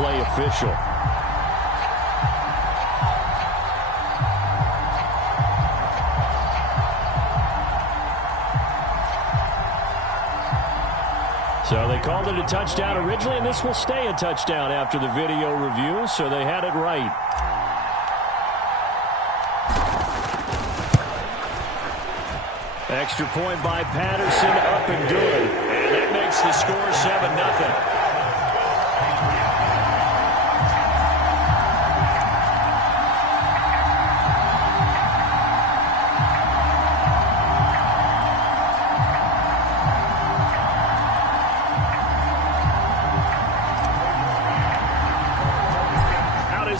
play official. So they called it a touchdown originally, and this will stay a touchdown after the video review, so they had it right. Extra point by Patterson, up and good. And that makes the score 7-0.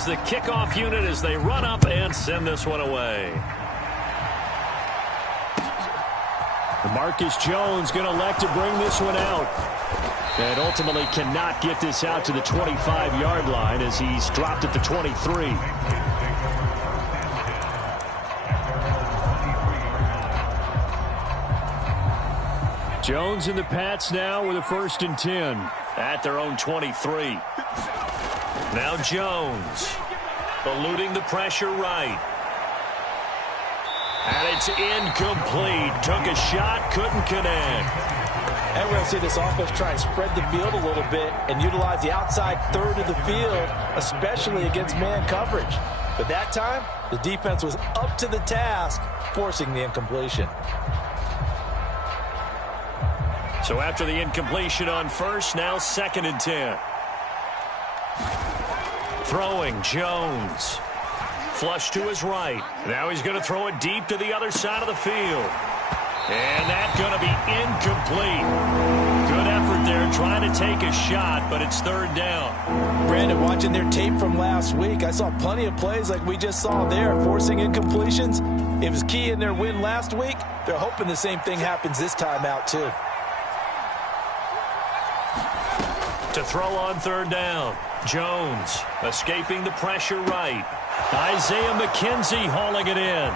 The kickoff unit as they run up and send this one away. Marcus Jones going to elect to bring this one out. And ultimately cannot get this out to the 25-yard line as he's dropped at the 23. Jones and the Pats now with a 1st and 10 at their own 23. Now Jones, eluding the pressure right. And it's incomplete. Took a shot, couldn't connect. And we're going to see this offense try and spread the field a little bit and utilize the outside third of the field, especially against man coverage. But that time, the defense was up to the task, forcing the incompletion. So after the incompletion on first, now 2nd and 10. Throwing, Jones. Flush to his right. Now he's going to throw it deep to the other side of the field. And that's going to be incomplete. Good effort there trying to take a shot, but it's 3rd down. Brandon, watching their tape from last week, I saw plenty of plays like we just saw there, forcing incompletions. It was key in their win last week. They're hoping the same thing happens this time out, too. To throw on 3rd down. Jones escaping the pressure right. Isaiah McKenzie hauling it in.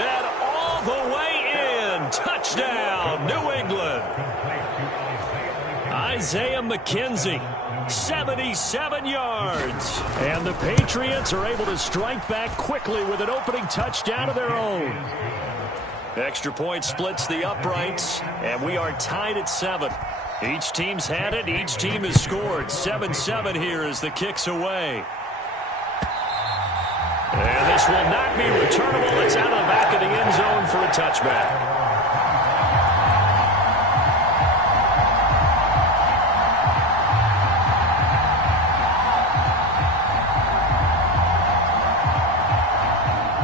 And all the way in. Touchdown, New England. Isaiah McKenzie, 77 yards. And the Patriots are able to strike back quickly with an opening touchdown of their own. Extra point splits the uprights, and we are tied at 7. Each team's had it. Each team has scored. 7-7 here as the kick's away. And this will not be returnable. It's out of the back of the end zone for a touchback.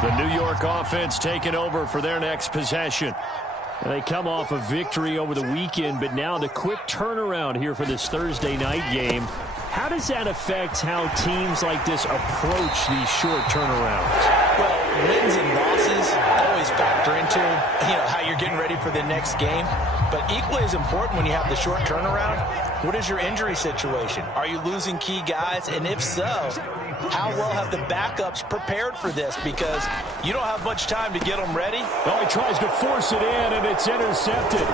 The New York offense taking over for their next possession. They come off a victory over the weekend, but now the quick turnaround here for this Thursday night game. How does that affect how teams like this approach these short turnarounds? Well, wins and losses always factor into, how you're getting ready for the next game. But equally as important when you have the short turnaround, what is your injury situation? Are you losing key guys? And if so, how well have the backups prepared for this? Because you don't have much time to get them ready. Oh, he tries to force it in, and it's intercepted.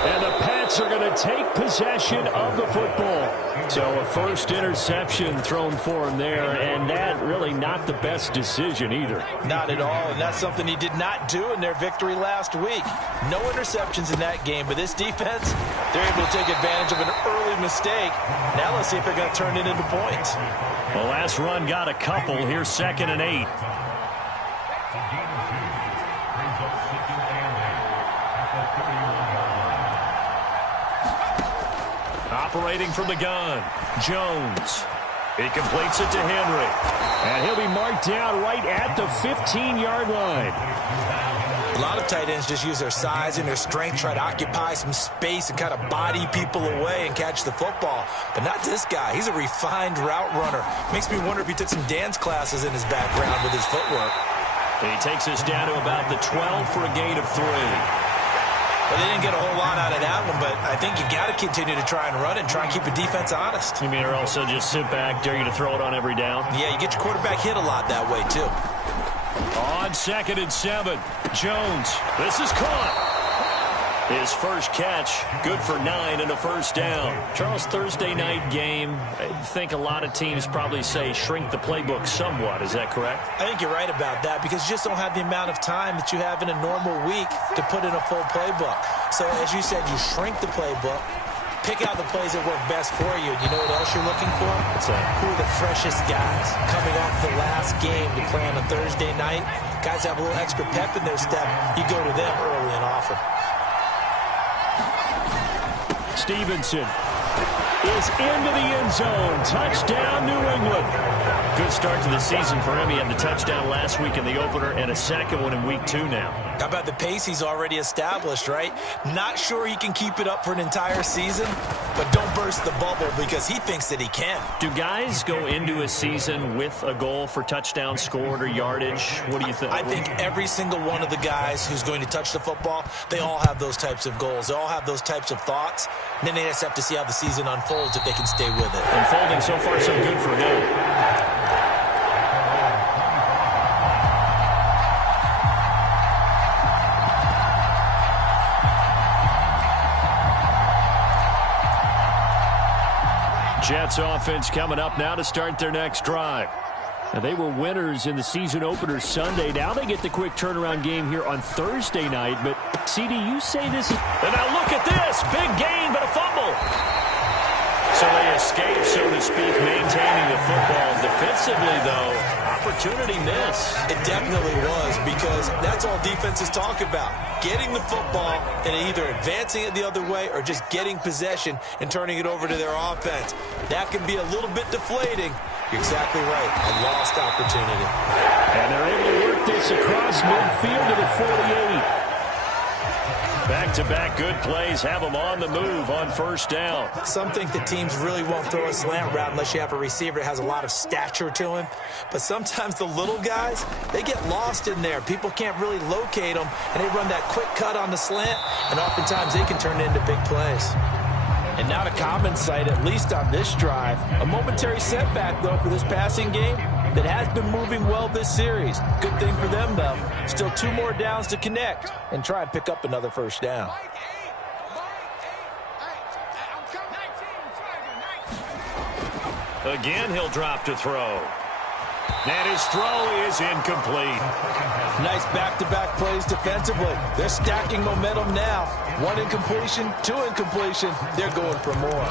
And the Pats are going to take possession of the football. So a first interception thrown for him there, and that really not the best decision either. Not at all, and that's something he did not do in their victory last week. No interceptions in that game, but this defense, they're able to take advantage of an early mistake. Now let's see if they're going to turn it into points. The last run got a couple. Here's 2nd and 8. Operating from the gun, Jones. He completes it to Henry. And he'll be marked down right at the 15-yard line. A lot of tight ends just use their size and their strength, try to occupy some space and kind of body people away and catch the football. But not this guy. He's a refined route runner. Makes me wonder if he took some dance classes in his background with his footwork. He takes us down to about the 12 for a gain of 3. Well, they didn't get a whole lot out of that one, but I think you got to continue to try and run it and try and keep the defense honest. You mean, or also just sit back, dare you to throw it on every down? Yeah, you get your quarterback hit a lot that way, too. On 2nd and 7, Jones. This is caught. His first catch, good for 9 and a first down. Charles, Thursday night game, I think a lot of teams probably say shrink the playbook somewhat. Is that correct? I think you're right about that because you just don't have the amount of time that you have in a normal week to put in a full playbook. So as you said, you shrink the playbook, pick out the plays that work best for you. You know what else you're looking for? What's that? Who are the freshest guys coming off the last game to play on a Thursday night? Guys have a little extra pep in their step. You go to them early and often. Stevenson is into the end zone. Touchdown, New England. Good start to the season for him. He had the touchdown last week in the opener and a second one in week 2 now. How about the pace he's already established, right? Not sure he can keep it up for an entire season, but don't burst the bubble because he thinks that he can. Do guys go into a season with a goal for touchdown scored or yardage? What do you think? I think every single one of the guys who's going to touch the football, they all have those types of goals. They all have those types of thoughts. And then they just have to see how the season unfolds if they can stay with it. Unfolding so far so good for him. Jets offense coming up now to start their next drive. Now, they were winners in the season opener Sunday. Now they get the quick turnaround game here on Thursday night. But, CD, you say this is... And now look at this. Big gain, but a fumble. So they escape, so to speak, maintaining the football. Defensively, though, opportunity miss. It definitely was because that's all defenses talk about. Getting the football and either advancing it the other way or just getting possession and turning it over to their offense. That can be a little bit deflating. You're exactly right. A lost opportunity. And they're able to work this across midfield to the 48. Back-to-back good plays have them on the move on first down. Some think that teams really won't throw a slant route unless you have a receiver that has a lot of stature to him. But sometimes the little guys, they get lost in there. People can't really locate them, and they run that quick cut on the slant, and oftentimes they can turn it into big plays. And not a common sight, at least on this drive. A momentary setback, though, for this passing game that has been moving well this series. Good thing for them, though. Still 2 more downs to connect and try and pick up another first down. Again, he'll drop to throw. And his throw is incomplete. Nice back-to-back plays defensively. They're stacking momentum now. 1 incompletion, 2 incompletion. They're going for more.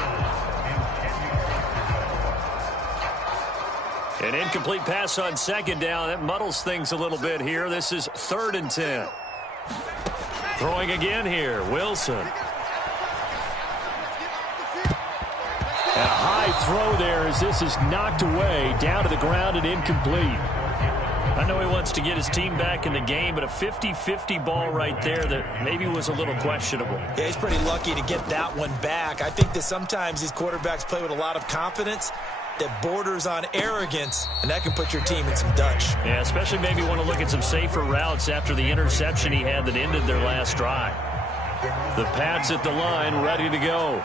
An incomplete pass on second down. That muddles things a little bit here. This is 3rd and 10. Throwing again here, Wilson. And a high throw there as this is knocked away, down to the ground and incomplete. I know he wants to get his team back in the game, but a 50-50 ball right there that maybe was a little questionable. Yeah, he's pretty lucky to get that one back. I think that sometimes these quarterbacks play with a lot of confidence that borders on arrogance, and that can put your team in some Dutch. Yeah, especially maybe want to look at some safer routes after the interception he had that ended their last drive. The Pats at the line, ready to go.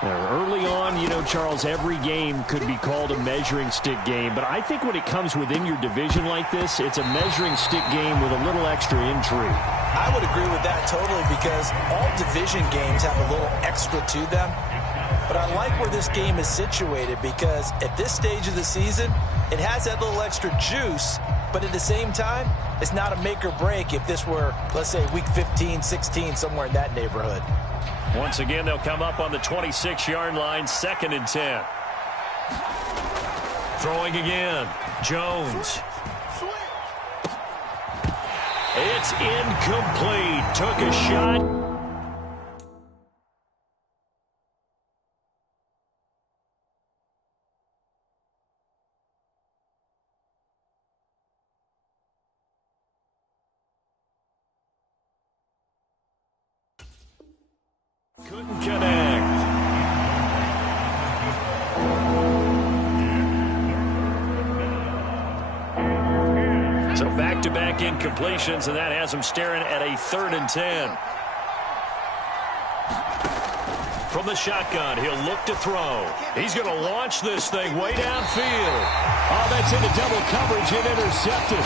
Now, early on, you know, Charles, every game could be called a measuring stick game, but I think when it comes within your division like this, it's a measuring stick game with a little extra intrigue. I would agree with that totally because all division games have a little extra to them. But I like where this game is situated because at this stage of the season, it has that little extra juice, but at the same time, it's not a make or break if this were, let's say, week 15, 16, somewhere in that neighborhood. Once again, they'll come up on the 26-yard line, 2nd and 10. Throwing again, Jones. It's incomplete. Took a shot. Couldn't connect. So back-to-back incompletions, and that has him staring at a 3rd and 10. From the shotgun, he'll look to throw. He's going to launch this thing way downfield. Oh, that's into double coverage and intercepted.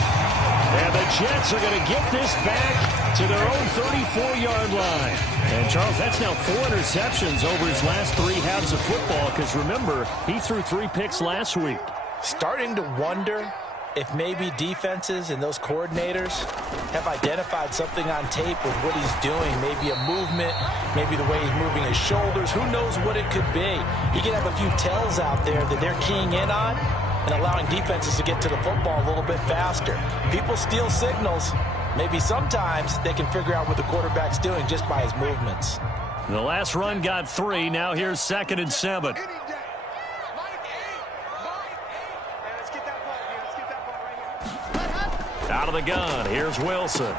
And the Jets are going to get this back to their own 34-yard line. And, Charles, that's now 4 interceptions over his last 3 halves of football because, remember, he threw 3 picks last week. Starting to wonder if maybe defenses and those coordinators have identified something on tape with what he's doing. Maybe a movement, maybe the way he's moving his shoulders. Who knows what it could be? He could have a few tells out there that they're keying in on and allowing defenses to get to the football a little bit faster. People steal signals. Maybe sometimes they can figure out what the quarterback's doing just by his movements. The last run got 3. Now here's 2nd and 7. Out of the gun, here's Wilson.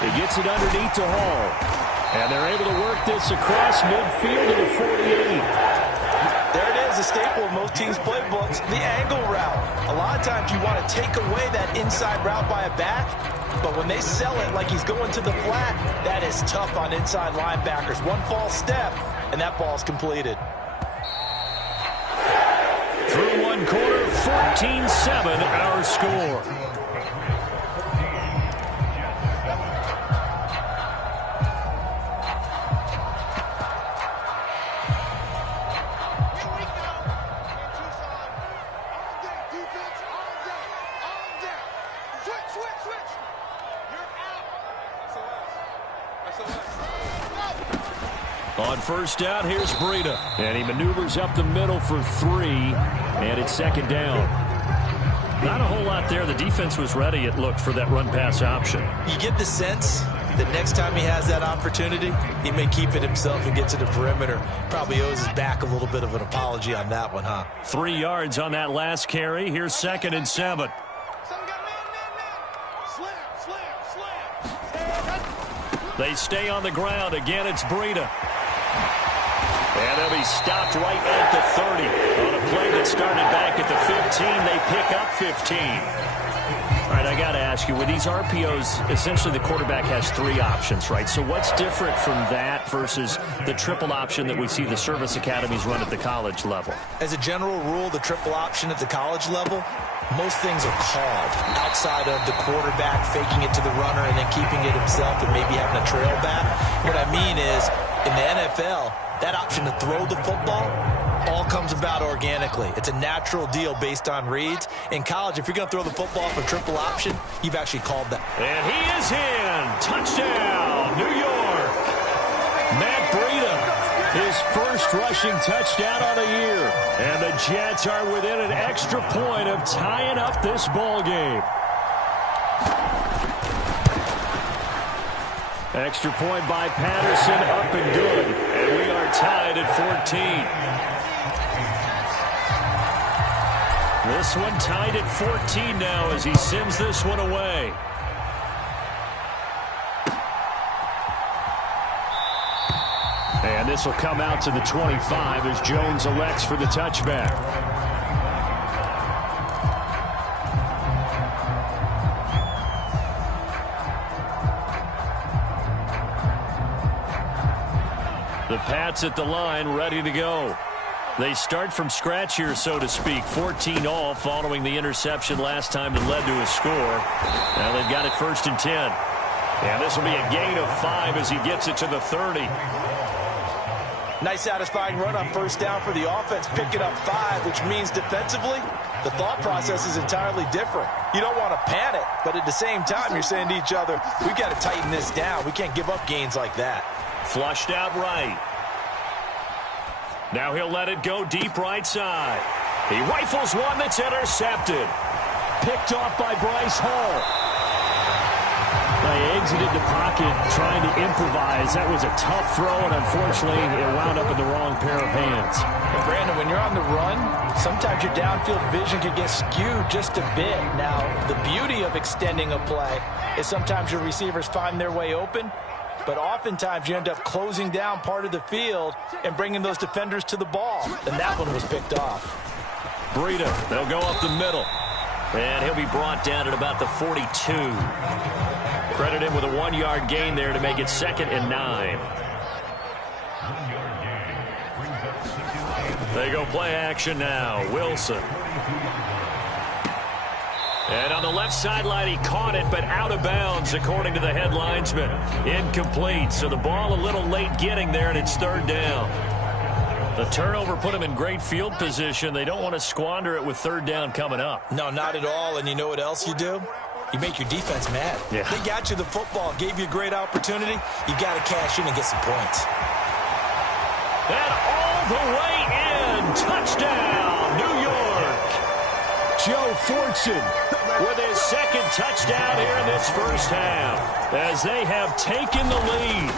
He gets it underneath to Hall. And they're able to work this across midfield to the 48. There it is, a staple of most teams' playbooks, the angle route. A lot of times you want to take away that inside route by a back, but when they sell it like he's going to the flat, that is tough on inside linebackers. One false step, and that ball's completed. Through one quarter, 14-7 our score. On first down, here's Breida. And he maneuvers up the middle for 3. And it's 2nd down. Not a whole lot there. The defense was ready, it looked, for that run-pass option. You get the sense that next time he has that opportunity, he may keep it himself and get to the perimeter. Probably owes his back a little bit of an apology on that one, huh? 3 yards on that last carry. Here's 2nd and 7. They stay on the ground. Again, it's Breida. And they'll be stopped right at the 30. On a play that started back at the 15, they pick up 15. All right, I got to ask you, with these RPOs, essentially the quarterback has 3 options, right? So what's different from that versus the triple option that we see the service academies run at the college level? As a general rule, the triple option at the college level, most things are called outside of the quarterback faking it to the runner and then keeping it himself and maybe having a trail back. What I mean is, in the NFL, that option to throw the football all comes about organically. It's a natural deal based on reads. In college, if you're going to throw the football for triple option, you've actually called that. And he is in. Touchdown, New York. Matt Breida, his first rushing touchdown on the year. And the Jets are within an extra point of tying up this ball game. Extra point by Patterson, up and good. And we are tied at 14. This one tied at 14 now as he sends this one away. And this will come out to the 25 as Jones elects for the touchback. The Pats at the line, ready to go. They start from scratch here, so to speak. 14 all following the interception last time that led to a score. Now they've got it 1st and 10. And this will be a gain of 5 as he gets it to the 30. Nice satisfying run on first down for the offense, picking up 5, which means defensively, the thought process is entirely different. You don't want to panic, but at the same time, you're saying to each other, we've got to tighten this down. We can't give up gains like that. Flushed out right. Now he'll let it go deep right side. He rifles one that's intercepted. Picked off by Bryce Hall. They exited the pocket trying to improvise. That was a tough throw, and unfortunately, it wound up in the wrong pair of hands. And Brandon, when you're on the run, sometimes your downfield vision can get skewed just a bit. Now, the beauty of extending a play is sometimes your receivers find their way open, but oftentimes you end up closing down part of the field and bringing those defenders to the ball. And that one was picked off. Breida, they'll go up the middle. And he'll be brought down at about the 42. Credit him with a 1-yard gain there to make it 2nd and 9. They go play action now. Wilson. And on the left sideline, he caught it, but out of bounds, according to the head linesman. Incomplete, so the ball a little late getting there, and it's third down. The turnover put them in great field position. They don't want to squander it with third down coming up. No, not at all, and you know what else you do? You make your defense mad. Yeah. They got you the football, gave you a great opportunity. You got to cash in and get some points. And all the way in, touchdown, New York. Joe Fortune with his second touchdown here in this first half as they have taken the lead.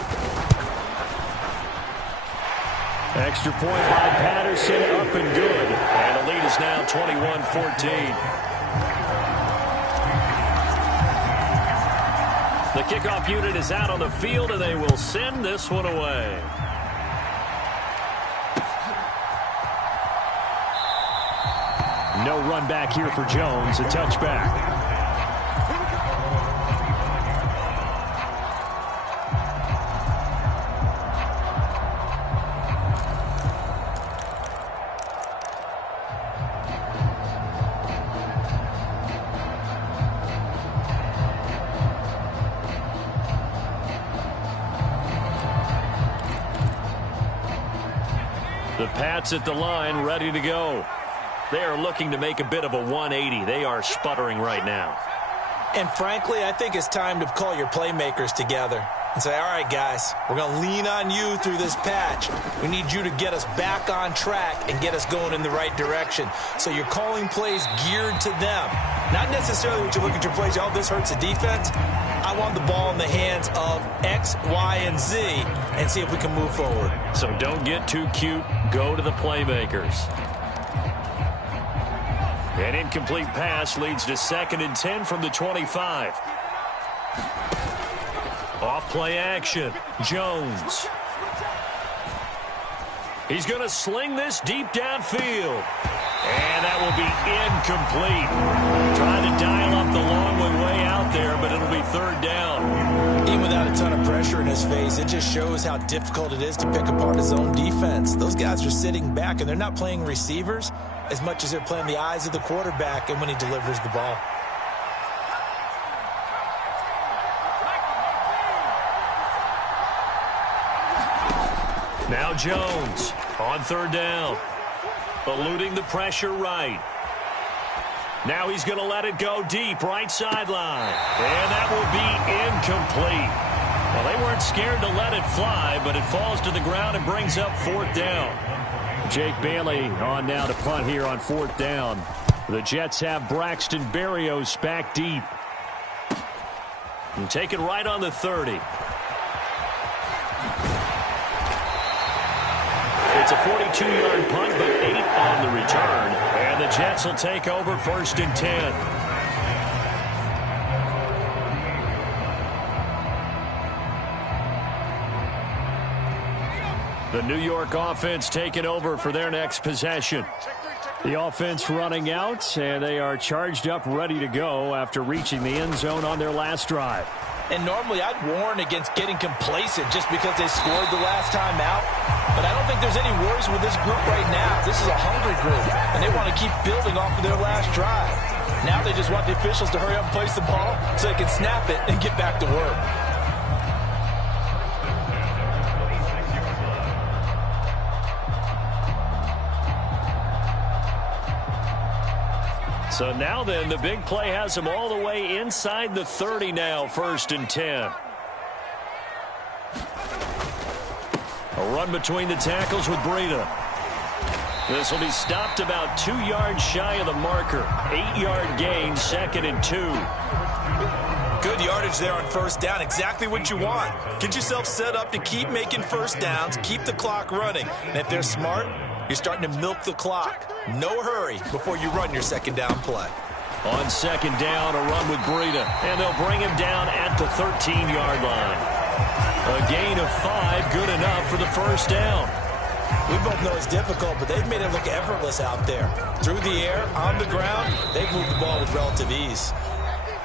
Extra point by Patterson, up and good. And the lead is now 21-14. The kickoff unit is out on the field, and they will send this one away. No run back here for Jones, a touchback. The Pats at the line, ready to go. They are looking to make a bit of a 180. They are sputtering right now. And frankly, I think it's time to call your playmakers together and say, all right, guys, we're going to lean on you through this patch. We need you to get us back on track and get us going in the right direction. So you're calling plays geared to them. Not necessarily what you look at your plays, oh, this hurts the defense. I want the ball in the hands of X, Y, and Z and see if we can move forward. So don't get too cute. Go to the playmakers. An incomplete pass leads to 2nd and 10 from the 25. Off play action. Jones. He's going to sling this deep downfield. And that will be incomplete. Trying to dial up the long way out there, but it'll be third down. Even without a ton of pressure in his face, it just shows how difficult it is to pick apart his own defense. Those guys are sitting back, and they're not playing receivers as much as they're playing the eyes of the quarterback and when he delivers the ball. Now Jones on third down. Eluding the pressure right. Now he's going to let it go deep, right sideline. And that will be incomplete. Well, they weren't scared to let it fly, but it falls to the ground and brings up fourth down. Jake Bailey on now to punt here on fourth down. The Jets have Braxton Berrios back deep. And take it right on the 30. It's a 42-yard punt, but 8 on the return. And the Jets will take over 1st and 10. The New York offense taking over for their next possession. The offense running out, and they are charged up, ready to go after reaching the end zone on their last drive. And normally I'd warn against getting complacent just because they scored the last time out. But I don't think there's any worries with this group right now. This is a hungry group, and they want to keep building off of their last drive. Now they just want the officials to hurry up and place the ball so they can snap it and get back to work. So now then, the big play has them all the way inside the 30 now, 1st and 10. A run between the tackles with Breida. This will be stopped about 2 yards shy of the marker. 8-yard gain, 2nd and 2. Good yardage there on first down. Exactly what you want. Get yourself set up to keep making first downs, keep the clock running. And if they're smart, you're starting to milk the clock. No hurry before you run your second down play. On second down, a run with Breida. And they'll bring him down at the 13-yard line. A gain of 5, good enough for the first down. We both know it's difficult, but they've made it look effortless out there. Through the air, on the ground, they've moved the ball with relative ease.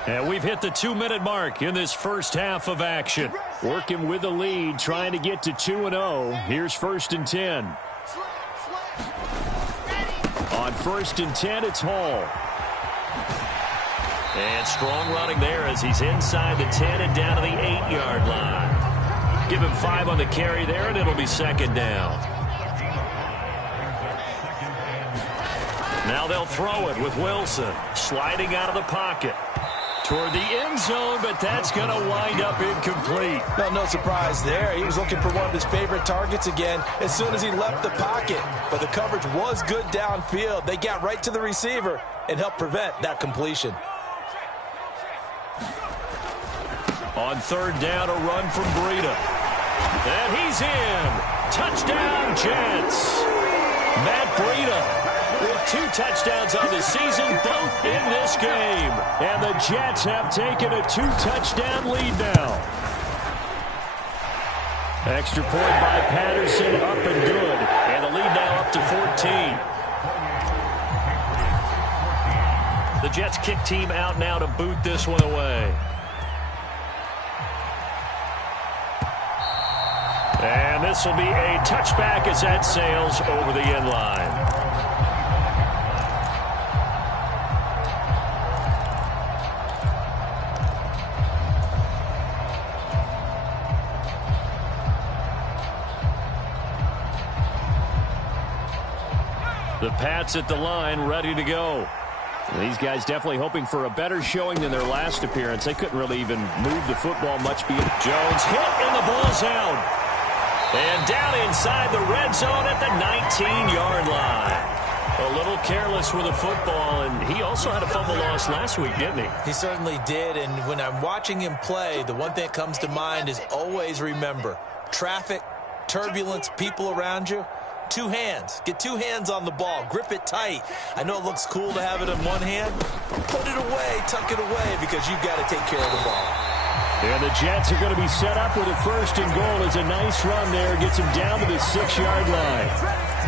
And we've hit the 2-minute mark in this first half of action. Working with the lead, trying to get to 2-0. Here's 1st and 10. On 1st and 10, it's Hall. And strong running there as he's inside the 10 and down to the 8-yard line. Give him 5 on the carry there, and it'll be second down. Now they'll throw it with Wilson sliding out of the pocket toward the end zone, but that's going to wind up incomplete. No surprise there. He was looking for one of his favorite targets again as soon as he left the pocket. But the coverage was good downfield. They got right to the receiver and helped prevent that completion. On third down, a run from Breida. And he's in. Touchdown, Jets. Matt Breida with 2 touchdowns on the season, both in this game. And the Jets have taken a 2-touchdown lead now. Extra point by Patterson, up and good. And the lead now up to 14. The Jets kick team out now to boot this one away. And this will be a touchback as that sails over the end line. The Pats at the line, ready to go. These guys definitely hoping for a better showing than their last appearance. They couldn't really even move the football much. Jones hit and the ball's out. And down inside the red zone at the 19-yard line. A little careless with the football, and he also had a fumble loss last week, didn't he? He certainly did, and when I'm watching him play, the one thing that comes to mind is always remember, traffic, turbulence, people around you, 2 hands. Get 2 hands on the ball. Grip it tight. I know it looks cool to have it in one hand. Put it away, tuck it away, because you've got to take care of the ball. And the Jets are going to be set up with a 1st and goal. As a nice run there. Gets him down to the 6-yard line.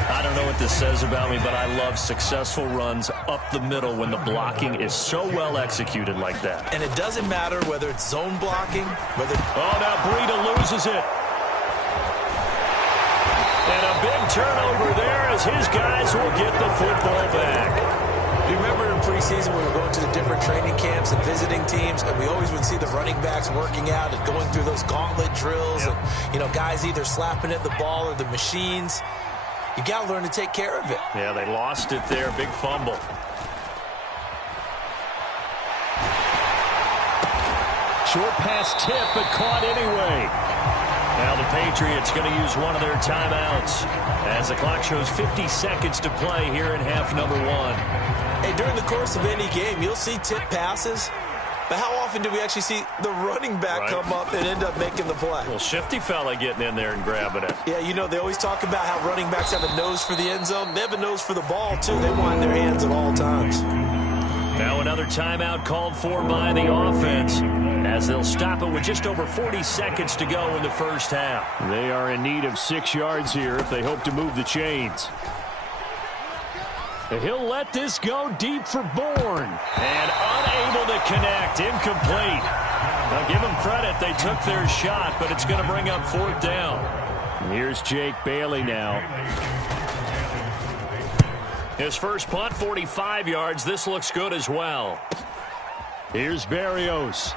I don't know what this says about me, but I love successful runs up the middle when the blocking is so well executed like that. And it doesn't matter whether it's zone blocking, whether... Oh, now Breida loses it. And a big turnover there as his guys will get the football back. You remember in preseason when we were going to the different training camps and visiting teams, and we always would see the running backs working out and going through those gauntlet drills, and, you know, guys either slapping at the ball or the machines. You got to learn to take care of it. Yeah, they lost it there. Big fumble. Short pass tip, but caught anyway. Now the Patriots going to use one of their timeouts as the clock shows 50 seconds to play here in half number 1. Hey, during the course of any game, you'll see tip passes, but how often do we actually see the running back come up and end up making the play? Well, shifty fella getting in there and grabbing it. Yeah, you know, they always talk about how running backs have a nose for the end zone. They have a nose for the ball, too. They want their hands at all times. Now another timeout called for by the offense as they'll stop it with just over 40 seconds to go in the first half. They are in need of 6 yards here if they hope to move the chains. He'll let this go deep for Bourne. And unable to connect. Incomplete. Now give them credit. They took their shot, but it's going to bring up 4th down. And here's Jake Bailey now. His first punt, 45 yards. This looks good as well. Here's Berrios.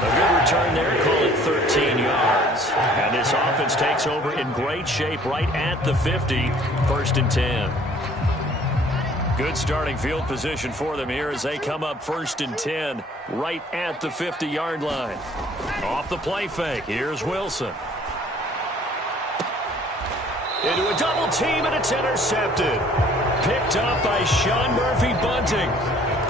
A good return there. Call it 13 yards. And this offense takes over in great shape right at the 50. 1st and 10. Good starting field position for them here as they come up 1st and 10 right at the 50-yard line. Off the play fake. Here's Wilson. Into a double team, and it's intercepted. Picked up by Sean Murphy-Bunting.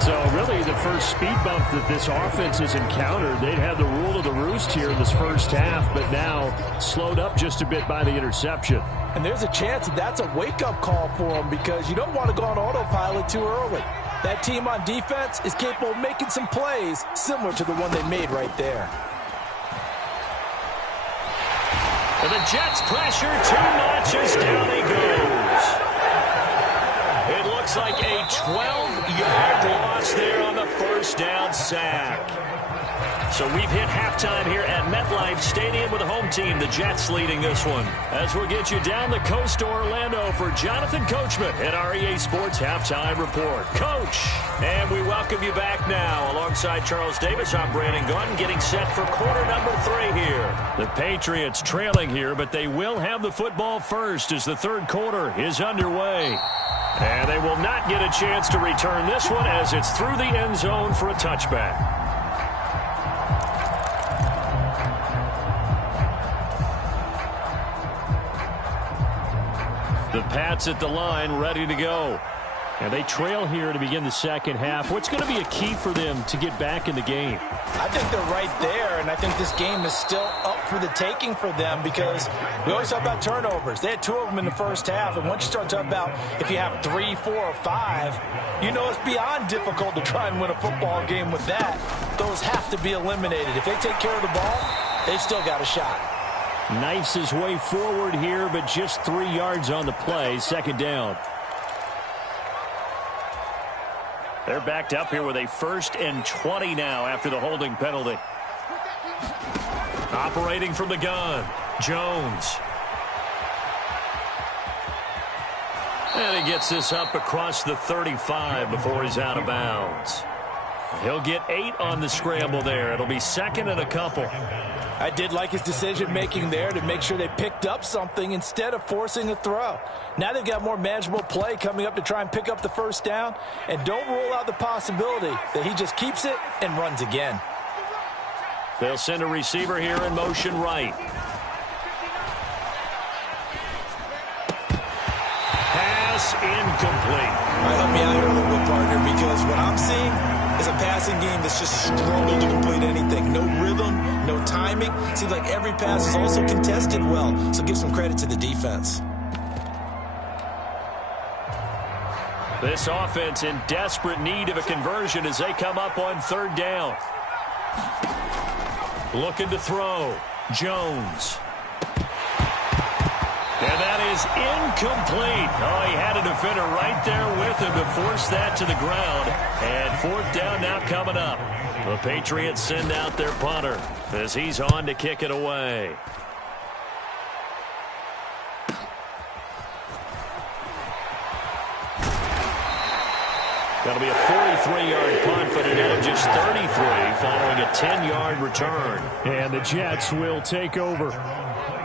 So really the first speed bump that this offense has encountered, they'd have the rule of the roost here in this first half, but now slowed up just a bit by the interception. And there's a chance that that's a wake-up call for them because you don't want to go on autopilot too early. That team on defense is capable of making some plays similar to the one they made right there. And the Jets pressure too much as down he goes. It looks like a 12-yard loss there on the first down. and sack. So we've hit halftime here at MetLife Stadium with the home team, the Jets, leading this one. As we'll get you down the coast to Orlando for Jonathan Coachman at our EA Sports Halftime Report. Coach, and we welcome you back now. Alongside Charles Davis, I'm Brandon Gaudin, getting set for quarter number 3 here. The Patriots trailing here, but they will have the football first as the third quarter is underway. And they will not get a chance to return this one as it's through the end zone for a touchback. The Pats at the line, ready to go. And they trail here to begin the second half. What's going to be a key for them to get back in the game? I think they're right there, and I think this game is still up for the taking for them because we always talk about turnovers. They had 2 of them in the first half, and once you start talking about if you have 3, 4, or 5, you know it's beyond difficult to try and win a football game with that. Those have to be eliminated. If they take care of the ball, they've still got a shot. Knifes his way forward here, but just 3 yards on the play. Second down. They're backed up here with a 1st and 20 now after the holding penalty. Operating from the gun, Jones. And he gets this up across the 35 before he's out of bounds. He'll get 8 on the scramble there. It'll be 2nd and a couple. I did like his decision-making there to make sure they picked up something instead of forcing a throw. Now they've got more manageable play coming up to try and pick up the first down. And don't rule out the possibility that he just keeps it and runs again. They'll send a receiver here in motion right. Pass incomplete. All right, help me out here a little bit, partner, because what I'm seeing is a passing game that's just struggled to complete anything. No rhythm, no timing. Seems like every pass is also contested well, so give some credit to the defense. This offense in desperate need of a conversion as they come up on 3rd down. Looking to throw. Jones. And that is incomplete. Oh, he had a defender right there with him to force that to the ground. And 4th down now coming up. The Patriots send out their punter as he's on to kick it away. That'll be a 43-yard punt, but an end of just 33 following a 10-yard return. And the Jets will take over.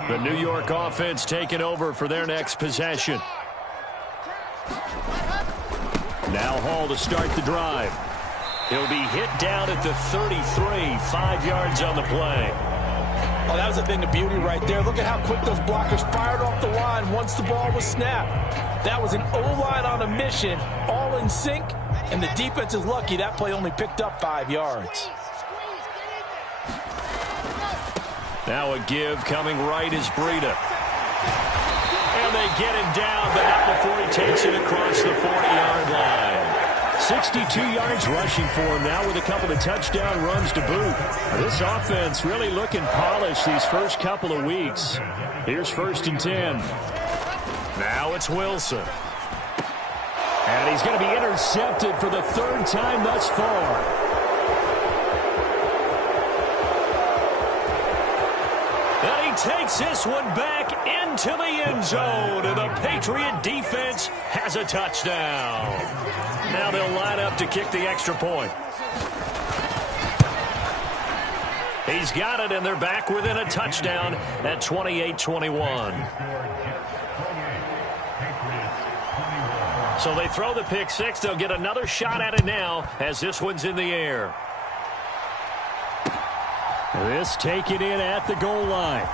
The New York offense taking over for their next possession. Now Hall to start the drive. He'll be hit down at the 33, 5 yards on the play. Oh, that was a thing of beauty right there. Look at how quick those blockers fired off the line once the ball was snapped. That was an O-line on a mission, all in sync, and the defense is lucky that play only picked up 5 yards. Now a give coming right is Breida. And they get him down, but not before he takes it across the 40-yard line. 62 yards rushing for him now with a couple of touchdown runs to boot. This offense really looking polished these first couple of weeks. Here's 1st and 10. Now it's Wilson. And he's going to be intercepted for the 3rd time thus far. Takes this one back into the end zone, and the Patriot defense has a touchdown. Now they'll line up to kick the extra point. He's got it, and they're back within a touchdown at 28-21. So they throw the pick 6. They'll get another shot at it now as this one's in the air. This taken in at the goal line.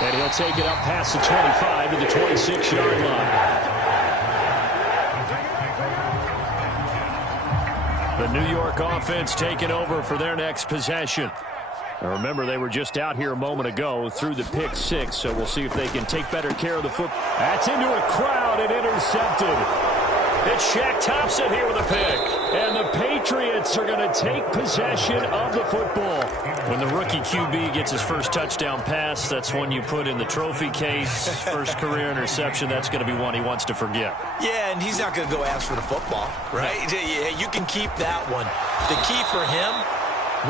And he'll take it up past the 25 to the 26-yard line. The New York offense taking over for their next possession. Now remember, they were just out here a moment ago through the pick 6, so we'll see if they can take better care of the football. That's into a crowd and intercepted. It's Shaq Thompson here with a pick. And the Patriots are going to take possession of the football. When the rookie QB gets his first touchdown pass, that's one you put in the trophy case. First career interception, that's going to be one he wants to forget. Yeah, and he's not going to go ask for the football, right? You can keep that one. The key for him,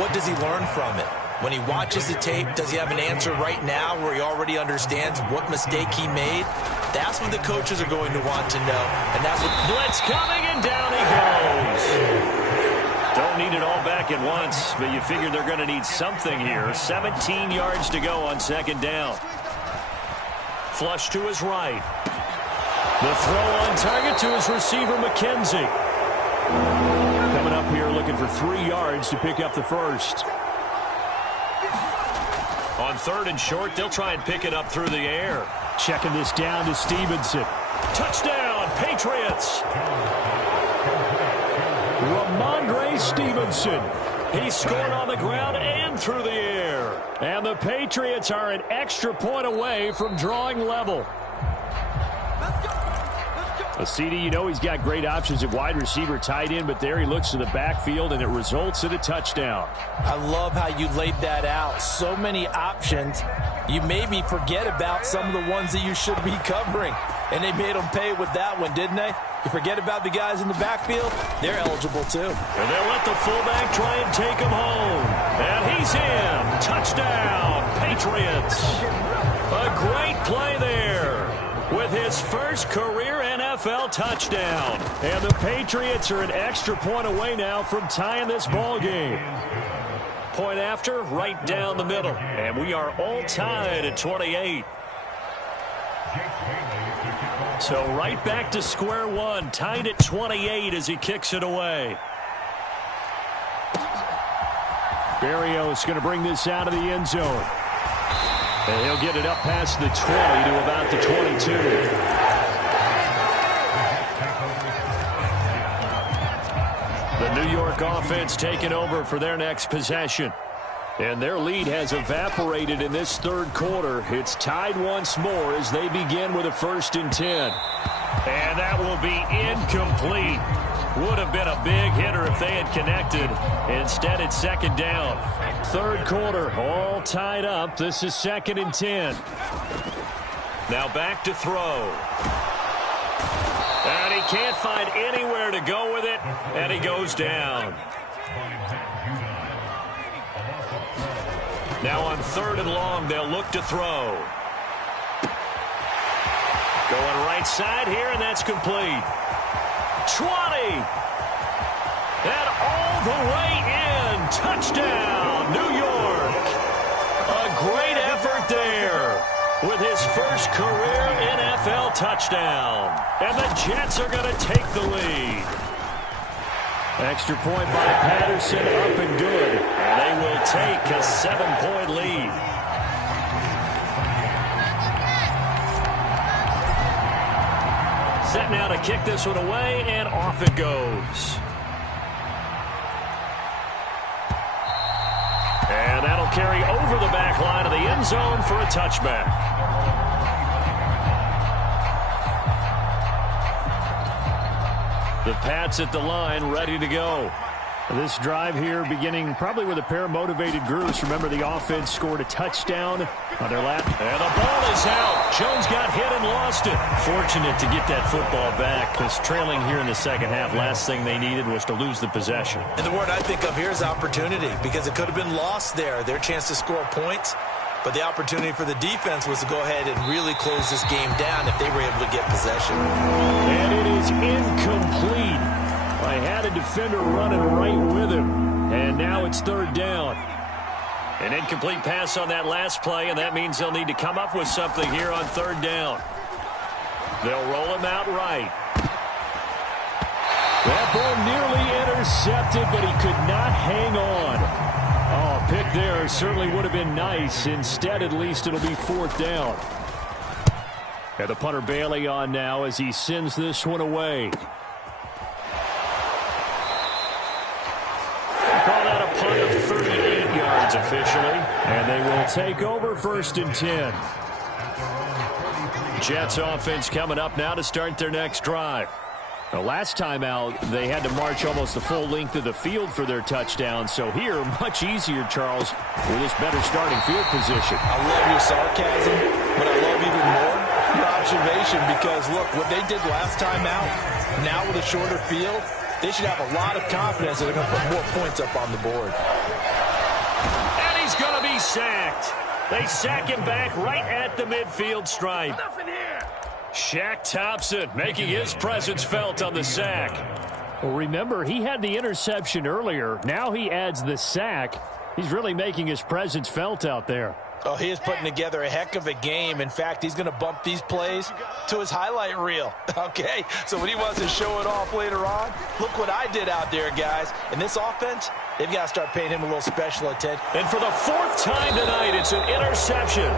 what does he learn from it? When he watches the tape, does he have an answer right now where he already understands what mistake he made? That's what the coaches are going to want to know. And that's what... Blitz coming, and down he goes. Don't need it all back at once, but you figure they're going to need something here. 17 yards to go on second down. Flush to his right. The throw on target to his receiver, McKenzie. Coming up here looking for 3 yards to pick up the first. On third and short, they'll try and pick it up through the air. Checking this down to Stevenson. Touchdown, Patriots. Ramondre Stevenson. He scored on the ground and through the air. And the Patriots are an extra point away from drawing level. A CD, you know he's got great options at wide receiver, tight end, but there he looks to the backfield, and it results in a touchdown. I love how you laid that out. So many options. You made me forget about some of the ones that you should be covering. And they made them pay with that one, didn't they? You forget about the guys in the backfield, they're eligible too. And they'll let the fullback try and take him home. And he's in. Touchdown, Patriots. A great play there with his first career NFL touchdown. And the Patriots are an extra point away now from tying this ball game. Point after, right down the middle. And we are all tied at 28. So right back to square one, tied at 28 as he kicks it away. Berrios going to bring this out of the end zone. And he'll get it up past the 20 to about the 22. The New York offense taking over for their next possession. And their lead has evaporated in this third quarter. It's tied once more as they begin with a 1st and 10. And that will be incomplete. Would have been a big hitter if they had connected. Instead, it's second down. Third quarter, all tied up. This is 2nd and 10. Now back to throw. And he can't find anywhere to go with it, and he goes down. Now on 3rd and long, they'll look to throw. Going right side here, and that's complete. 20. And all the way in. Touchdown, New York. A great effort there with his first career NFL touchdown. And the Jets are going to take the lead. Extra point by Patterson, up and good. And they will take a 7-point lead. Set now to kick this one away, and off it goes. And that'll carry over the back line of the end zone for a touchback. The Pats at the line, ready to go. This drive here beginning probably with a pair of motivated groups. Remember, the offense scored a touchdown on their lap. And the ball is out. Jones got hit and lost it. Fortunate to get that football back, because trailing here in the second half, last thing they needed was to lose the possession. And the word I think of here is opportunity, because it could have been lost there. Their chance to score points. But the opportunity for the defense was to go ahead and really close this game down if they were able to get possession. And it is incomplete. I had a defender running right with him. And now it's 3rd down. An incomplete pass on that last play, and that means they'll need to come up with something here on 3rd down. They'll roll him out right. That ball nearly intercepted, but he could not hang on. Oh, a pick there certainly would have been nice. Instead, at least it'll be 4th down. And the punter Bailey on now as he sends this one away. Call that a punt of 38 yards officially. And they will take over 1st and 10. Jets offense coming up now to start their next drive. The last time out, they had to march almost the full length of the field for their touchdown. So here, much easier, Charles, with this better starting field position. I love your sarcasm, but I love even more your observation because, look, what they did last time out, now with a shorter field, they should have a lot of confidence that they're going to put more points up on the board. And he's going to be sacked. They sack him back right at the midfield stripe. Shaq Thompson making his presence felt on the sack. Well, remember, he had the interception earlier. Now he adds the sack. He's really making his presence felt out there. Oh, he is putting together a heck of a game. In fact, he's going to bump these plays to his highlight reel. Okay, so when he wants to show it off later on, look what I did out there, guys. In this offense, they've got to start paying him a little special attention. And for the fourth time tonight, it's an interception.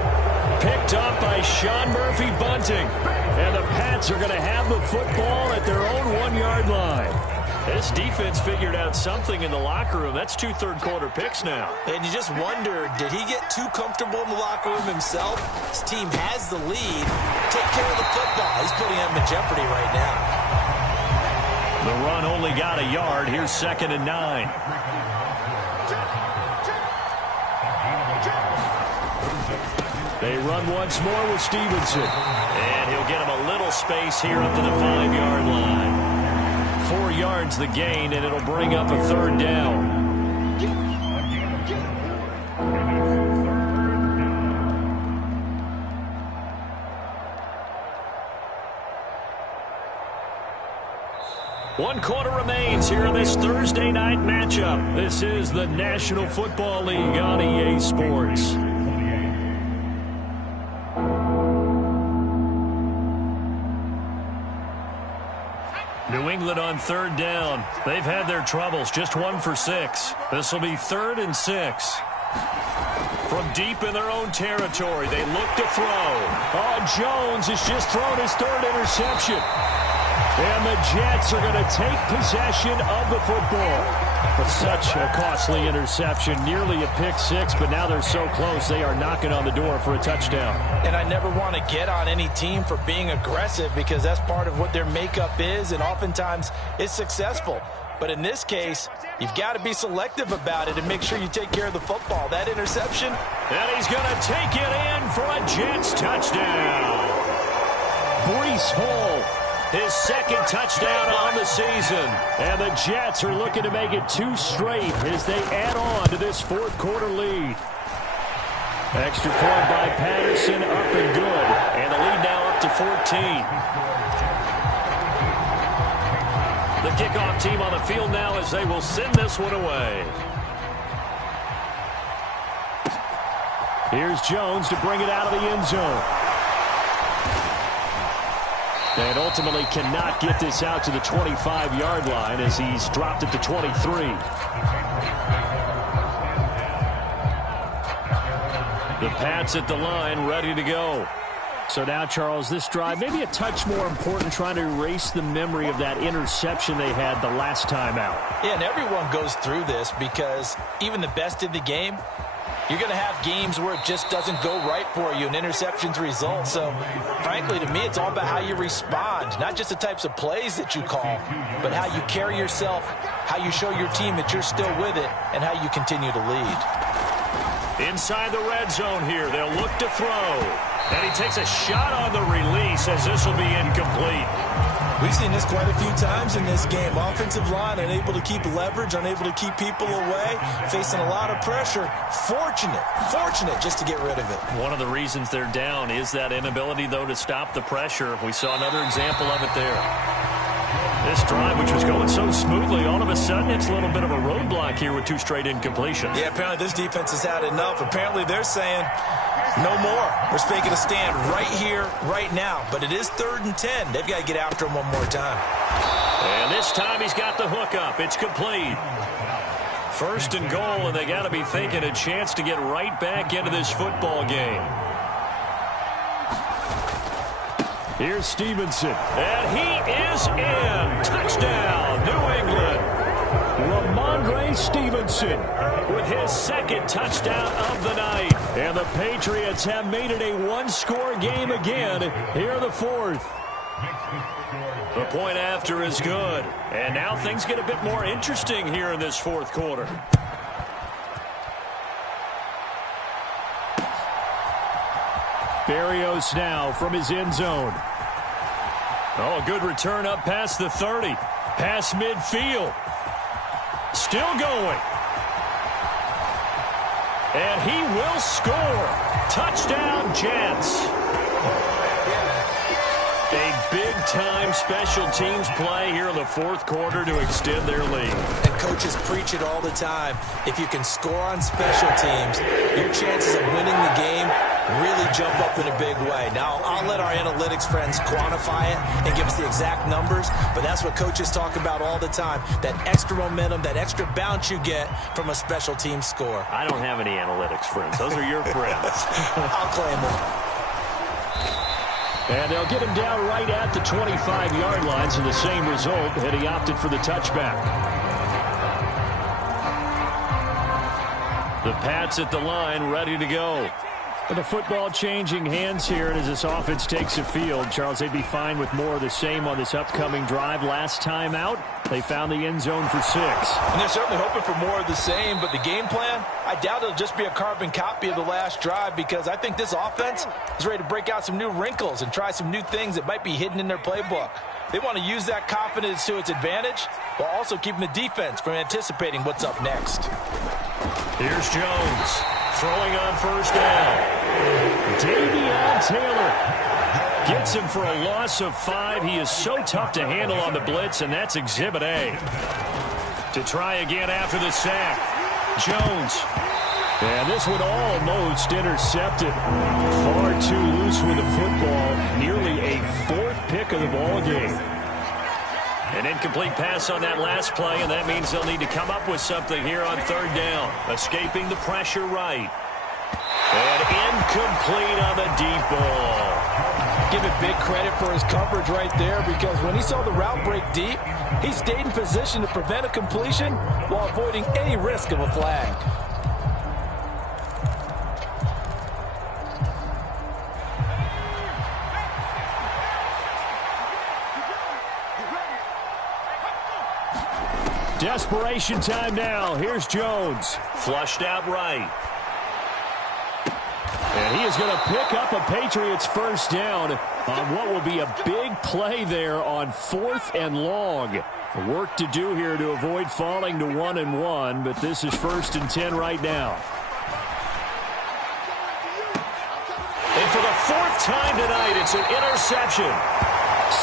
Picked up by Sean Murphy Bunting. And the Pats are going to have the football at their own 1-yard line. This defense figured out something in the locker room. That's 2 third-quarter picks now. And you just wonder, did he get too comfortable in the locker room himself? His team has the lead. Take care of the football. He's putting them in jeopardy right now. The run only got a yard. Here's 2nd and 9. They run once more with Stevenson. And he'll get him a little space here up to the 5-yard line. 4 yards the gain, and it'll bring up a 3rd down. One quarter remains here in this Thursday night matchup. This is the National Football League on EA Sports. New England on 3rd down. They've had their troubles, just 1 for 6. This will be 3rd and 6. From deep in their own territory, they look to throw. Oh, Jones has just thrown his 3rd interception. And the Jets are going to take possession of the football. But such a costly interception, nearly a pick 6, but now they're so close they are knocking on the door for a touchdown. And I never want to get on any team for being aggressive because that's part of what their makeup is, and oftentimes it's successful. But in this case, you've got to be selective about it and make sure you take care of the football. That interception. And he's going to take it in for a Jets touchdown. Breece Hall. His 2nd touchdown on the season. And the Jets are looking to make it 2 straight as they add on to this 4th quarter lead. Extra point by Patterson, up and good. And the lead now up to 14. The kickoff team on the field now as they will send this one away. Here's Jones to bring it out of the end zone. And ultimately cannot get this out to the 25-yard line as he's dropped it to 23. The Pats at the line, ready to go. So now, Charles, this drive maybe a touch more important, trying to erase the memory of that interception they had the last time out. Yeah, and everyone goes through this because even the best in the game, you're going to have games where it just doesn't go right for you, and interceptions result. So, frankly, to me, it's all about how you respond, not just the types of plays that you call, but how you carry yourself, how you show your team that you're still with it, and how you continue to lead. Inside the red zone here, they'll look to throw. And he takes a shot on the release as this will be incomplete. We've seen this quite a few times in this game. Offensive line unable to keep leverage, unable to keep people away, facing a lot of pressure. Fortunate just to get rid of it. One of the reasons they're down is that inability, though, to stop the pressure. We saw another example of it there. This drive, which was going so smoothly, all of a sudden it's a little bit of a roadblock here with 2 straight incompletions. Yeah, apparently this defense has had enough. Apparently they're saying, no more. We're making a stand right here, right now. But it is 3rd and 10. They've got to get after him one more time. And this time he's got the hook up. It's complete. 1st and goal, and they got to be thinking a chance to get right back into this football game. Here's Stevenson. And he is in. Touchdown, New England. Ramondre Stevenson with his 2nd touchdown of the night. And the Patriots have made it a 1-score game again here in the 4th. The point after is good. And now things get a bit more interesting here in this fourth quarter. Barrios now from his end zone. Oh, a good return up past the 30. Past midfield. Still going. And he will score. Touchdown, Jets. A big-time special teams play here in the fourth quarter to extend their lead. And coaches preach it all the time. If you can score on special teams, your chances of winning the game really jump up in a big way. Now, I'll let our analytics friends quantify it and give us the exact numbers, but that's what coaches talk about all the time, that extra momentum, that extra bounce you get from a special team score. I don't have any analytics friends. Those are your friends. I'll claim them. And they'll get him down right at the 25-yard line, so the same result, and he opted for the touchback. The Pats at the line, ready to go. And the football changing hands here, and as this offense takes the field, Charles, they'd be fine with more of the same on this upcoming drive. Last time out, they found the end zone for 6. And they're certainly hoping for more of the same, but the game plan, I doubt it'll just be a carbon copy of the last drive, because I think this offense is ready to break out some new wrinkles and try some new things that might be hidden in their playbook. They want to use that confidence to its advantage while also keeping the defense from anticipating what's up next. Here's Jones throwing on first down. Davion Taylor gets him for a loss of 5. He is so tough to handle on the blitz, and that's Exhibit A. To try again after the sack. Jones. And this one almost intercepted. Far too loose with the football. Nearly a 4th pick of the ball game. An incomplete pass on that last play, and that means they'll need to come up with something here on third down. Escaping the pressure right. And incomplete on the deep ball. Give it big credit for his coverage right there, because when he saw the route break deep, he stayed in position to prevent a completion while avoiding any risk of a flag. Desperation time now. Here's Jones. Flushed out right. And he is going to pick up a Patriots first down on what will be a big play there on 4th and long. Work to do here to avoid falling to 1-1, but this is 1st and 10 right now. And for the 4th time tonight, it's an interception.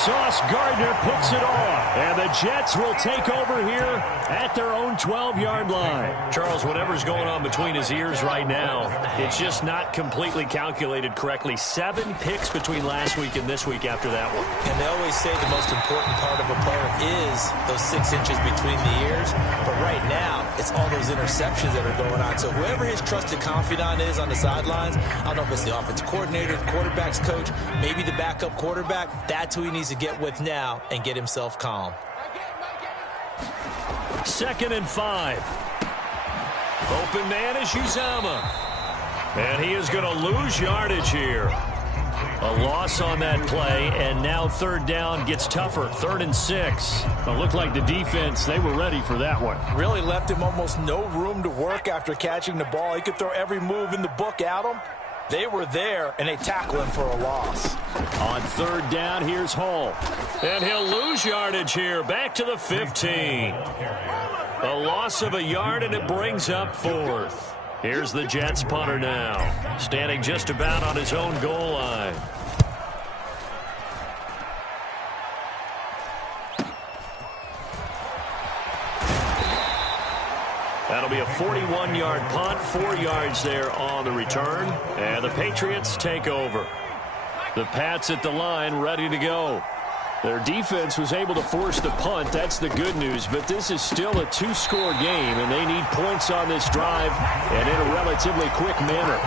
Sauce Gardner picks it off, and the Jets will take over here at their own 12-yard line. Charles, whatever's going on between his ears right now, it's just not completely calculated correctly. 7 picks between last week and this week after that one. And they always say the most important part of a player is those 6 inches between the ears. But right now, it's all those interceptions that are going on. So whoever his trusted confidant is on the sidelines, I don't know if it's the offensive coordinator, the quarterback's coach, maybe the backup quarterback, that's who he needs to get with now and get himself calm. 2nd and 5. Open man is Uzama. And he is going to lose yardage here. A loss on that play, and now 3rd down gets tougher. 3rd and 6. It looked like the defense, they were ready for that one. Really left him almost no room to work after catching the ball. He could throw every move in the book at him. They were there, and they tackle him for a loss. On 3rd down, here's Hall. And he'll lose yardage here. Back to the 15. A loss of a yard, and it brings up 4th. Here's the Jets punter now, standing just about on his own goal line. That'll be a 41-yard punt, 4 yards there on the return, and the Patriots take over. The Pats at the line, ready to go. Their defense was able to force the punt. That's the good news, but this is still a 2-score game, and they need points on this drive and in a relatively quick manner.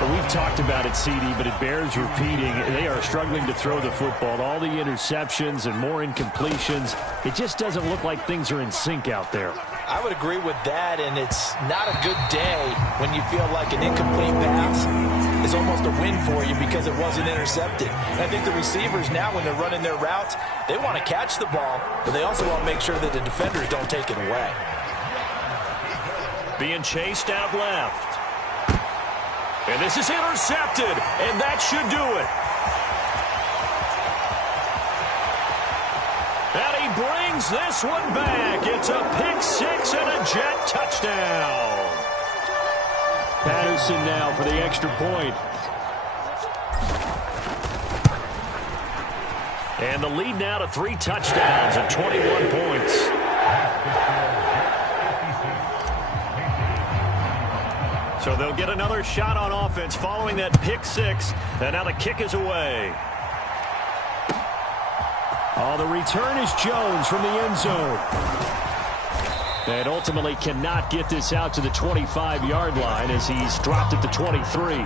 But we've talked about it, CD, but it bears repeating. They are struggling to throw the football. All the interceptions and more incompletions. It just doesn't look like things are in sync out there. I would agree with that, and it's not a good day when you feel like an incomplete pass is almost a win for you because it wasn't intercepted. And I think the receivers now, when they're running their routes, they want to catch the ball, but they also want to make sure that the defenders don't take it away. Being chased out left. And this is intercepted, and that should do it. And he brings this one back. It's a pick-6 and a Jet touchdown. Patterson now for the extra point. And the lead now to 3 touchdowns and 21 points. So they'll get another shot on offense following that pick-6. And now the kick is away. Oh, the return is Jones from the end zone. And ultimately cannot get this out to the 25-yard line as he's dropped at the 23.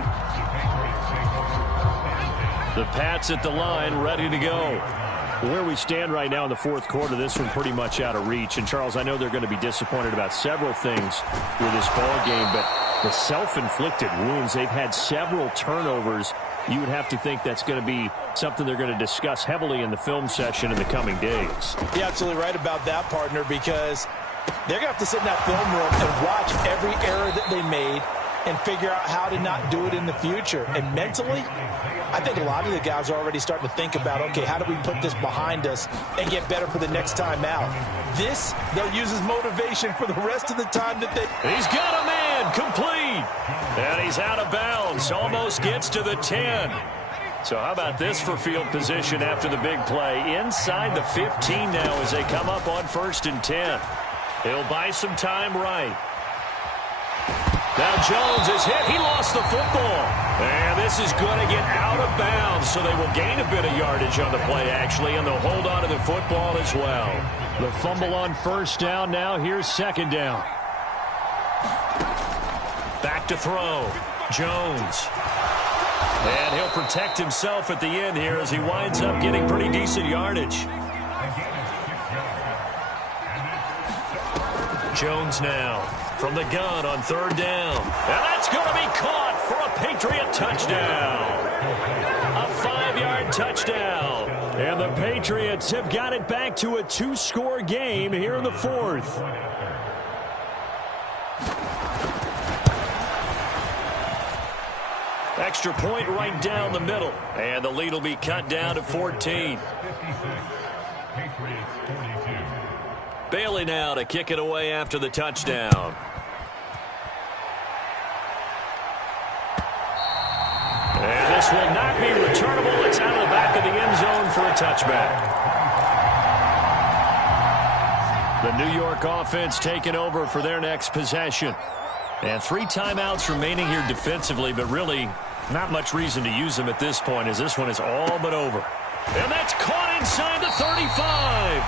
The Pats at the line, ready to go. Where we stand right now in the fourth quarter, this one pretty much out of reach. And, Charles, I know they're going to be disappointed about several things with this ball game, but the self-inflicted wounds, they've had several turnovers. You would have to think that's going to be something they're going to discuss heavily in the film session in the coming days. You're absolutely right about that, partner, because they're going to have to sit in that film room and watch every error that they made and figure out how to not do it in the future. And mentally, I think a lot of the guys are already starting to think about, okay, how do we put this behind us and get better for the next time out? This, they'll use as motivation for the rest of the time that they... He's got a man, complete. And he's out of bounds, almost gets to the 10. So how about this for field position after the big play? Inside the 15 now as they come up on 1st and 10. He'll buy some time right. Now Jones is hit. He lost the football. And this is going to get out of bounds, so they will gain a bit of yardage on the play, actually, and they'll hold on to the football as well. The fumble on 1st down now. Here's 2nd down. Back to throw. Jones. And he'll protect himself at the end here as he winds up getting pretty decent yardage. Jones now from the gun on 3rd down. And that's going to be caught for a Patriot touchdown. A 5-yard touchdown. And the Patriots have got it back to a 2-score game here in the 4th. Extra point right down the middle. And the lead will be cut down to 14. Bailey now to kick it away after the touchdown. And this will not be returnable. It's out of the back of the end zone for a touchback. The New York offense taking over for their next possession. And 3 timeouts remaining here defensively, but really not much reason to use them at this point as this one is all but over. And that's caught inside the 35.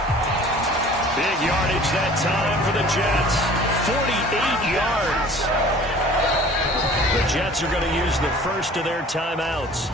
Big yardage that time for the Jets. 48 yards. The Jets are going to use the first of their timeouts.